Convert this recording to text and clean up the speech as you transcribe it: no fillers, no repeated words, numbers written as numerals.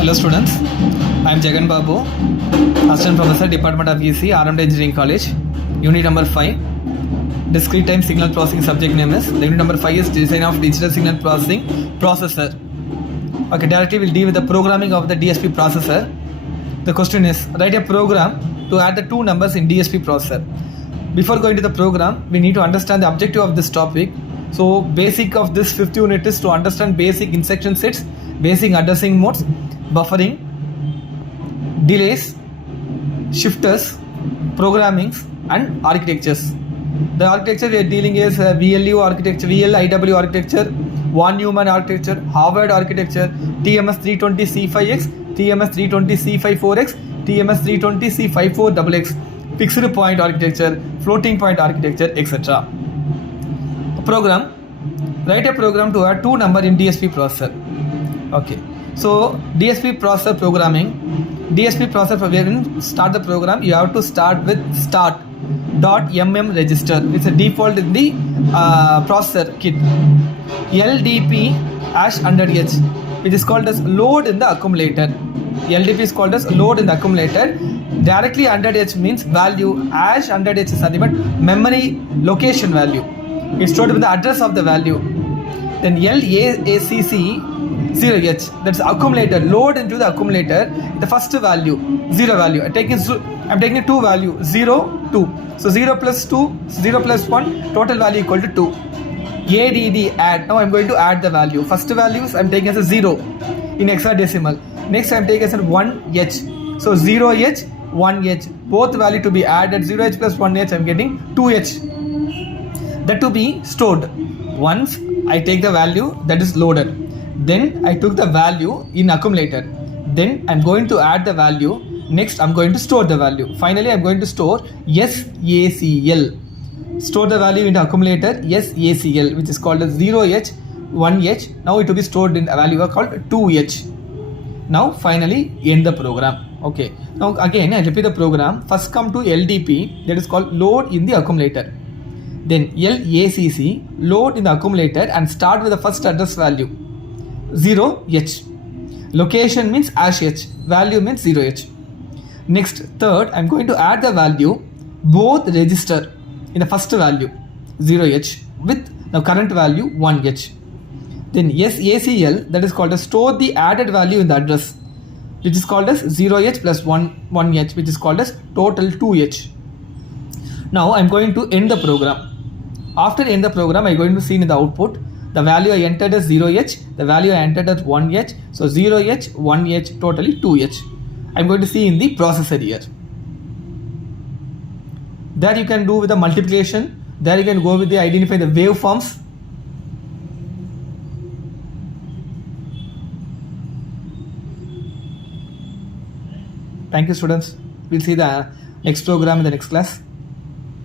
Hello students, I am Jagan Babu, Assistant Professor, Department of EC, RMD Engineering College, Unit number 5, Discrete Time Signal Processing. Subject name is, the unit number 5 is Design of Digital Signal Processing Processor. Okay, directly we'll deal with the programming of the Dsp processor. The question is, write a program to add the two numbers in Dsp processor. Before going to the program, we need to understand the objective of this topic. So basic of this 5th unit is to understand basic instruction sets, basic addressing modes, buffering, delays, shifters, programmings and architectures. The architecture we are dealing is VLU architecture, VLIW architecture, Von Neumann architecture, Harvard architecture, TMS 320C5X, TMS 320C54X, TMS 320C54XX, fixed point architecture, floating point architecture, etc. Program, write a program to add two number in DSP processor. Okay, so DSP processor programming, DSP processor, we are going to start the program. You have to start with start.mm register. It's a default in the processor kit. LDP #H, which is called as load in the accumulator. LDP is called as load in the accumulator. Directly #H means value, #H is nothing but memory location value. It's stored with the address of the value. Then LAACC 0H, that's accumulator, load into the accumulator the first value, 0 value. I'm taking two value, 0, 2. So 0 plus 2, 0 plus 1, total value equal to 2. ADD add, now I'm going to add the value. First values I'm taking as a 0 in hexadecimal. Next I'm taking as a 1H. So 0H, 1H, both value to be added, 0H plus 1H, I'm getting 2H. That to be stored. Once I take the value, that is loaded. Then I took the value in accumulator. Then I'm going to add the value. Next I'm going to store the value. Finally I'm going to store SACL. Store the value in the accumulator SACL, which is called as 0H, 1H. Now it will be stored in a value called 2H. Now finally end the program. Okay. Now again I repeat the program. First come to LDP, that is called load in the accumulator. Then LACC, load in the accumulator and start with the first address value 0H. Location means #H, value means 0H. Next, third, I'm going to add the value both register in the first value 0H with the current value 1H. Then SACL, that is called as store the added value in the address, which is called as 0H plus 1H, which is called as total 2H. Now I'm going to end the program. After end the program, I'm going to see in the output the value I entered as 0H, the value I entered as 1H. So 0H, 1H, totally 2H. I'm going to see in the processor here. There you can do with the multiplication. There you can go with the identify the waveforms. Thank you students. We'll see the next program in the next class.